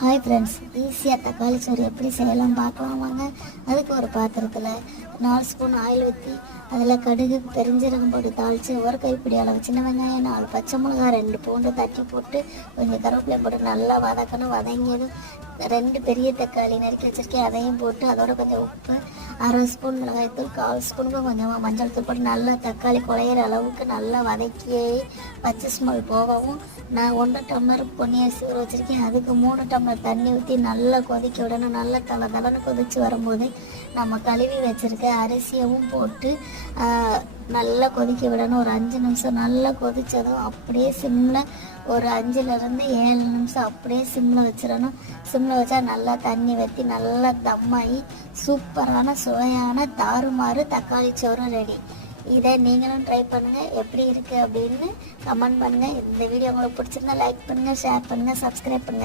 Hi friends, ஈஸியாக தக்காளி சோறு எப்படி செய்யலாம் பார்க்கலாம் வாங்க. அதுக்கு ஒரு பாத்திரத்தில் 4 ஸ்பூன் ஆயில் ஊற்றி அதில் கடுகு பெருஞ்சீரகம் போட்டு தாளித்து ஒரு கைப்பிடி அளவு சின்ன வெங்காயம் 4 பச்சை மிளகாய் 2 பூண்டு தட்டி போட்டு கொஞ்சம் கருவேப்பிலை போட்டு நல்லா வதக்கணும். வதங்கியதும் 2 பெரிய தக்காளி நறுக்கி வச்சுருக்கேன், அதையும் போட்டு அதோட கொஞ்சம் உப்பு, 1/2 ஸ்பூன் மிளகாய்த்தூள், 1/4 ஸ்பூனுக்கு கொஞ்சமாக மஞ்சள் தூள் போட்டு நல்லா தக்காளி குழையிற அளவுக்கு நல்லா வதக்கி பச்சை ஸ்மெல் போகவும் நான் 1 டம்ளர் பொன்னி அரிசி ஊற வச்சுருக்கேன். அதுக்கு 3 டம்ளர் தண்ணி ஊற்றி நல்லா கொதிக்க விடணும். நல்லா தளன்னு கொதித்து வரும்போது நம்ம கழுவி வச்சுருக்க அரிசியவும் போட்டு நல்லா கொதிக்க விடணும். ஒரு 5 நிமிஷம் நல்லா கொதித்ததும் அப்படியே சிம்மில் ஒரு 5லேருந்து 7 நிமிஷம் அப்படியே சிம்மில் வச்சிடணும். சிம்மில் வச்சா நல்லா தண்ணி வற்றி நல்லா தம்மாகி சூப்பரான சுவையான தாறுமாறு தக்காளி சோறு ரெடி. இதை நீங்களும் ட்ரை பண்ணுங்கள், எப்படி இருக்குது அப்படின்னு கமெண்ட் பண்ணுங்கள். இந்த வீடியோ உங்களுக்கு பிடிச்சிருந்தா லைக் பண்ணுங்கள், ஷேர் பண்ணுங்கள், சப்ஸ்கிரைப் பண்ணுங்கள்.